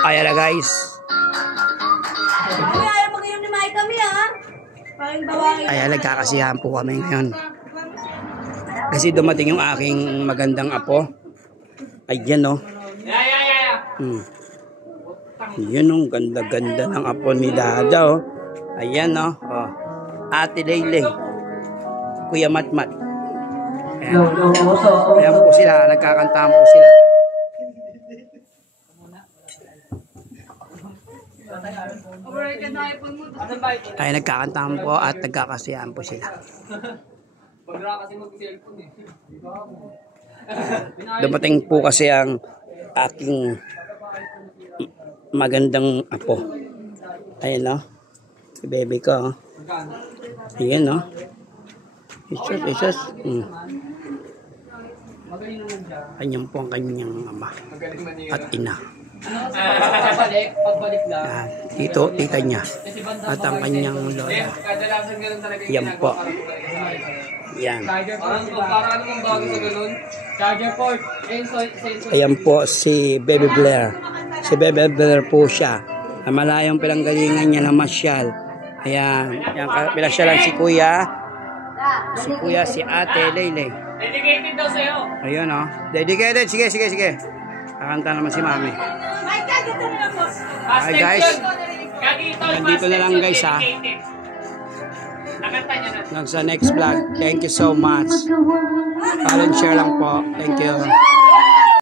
Ayan na guys. Ayaw mag-inom ni Mike kami ha. Ayan, nagkakasiyahan po kami ngayon. Kasi dumating yung aking magandang apo. Ayan o. Yun o, ganda-ganda ng apo ni Dada o. Ayan o. Ate Leyley. Kuya Matmat. Ayan. Ayan po sila, nagkakantahan po sila. Ay, nagkakantahan po at nagkakasiyahan po sila. Dumating po kasi ang aking magandang apo. Ayan o. Si baby ko. Ayan o. Isos. Ayan po ang kanyang ama at ina. Pagbalik lang. Dito, tita niya. At ang kanyang lola. Yan po. Yan. Parang anong bago sa ganun? Charger port. Ayan po si Baby Blair. Si Baby Blair po siya. Na malayong pinanggalingan niya na masyal. Ayan. Yan, pinasyalan si Kuya. Si Ate Leyley. Dedicated daw sa'yo. Ayun o. Dedicated. Sige. Kakanta naman si Mami. Hi guys. Nandito na lang guys ha. Hanggang sa next vlog. Thank you so much. Follow and share lang po. Thank you.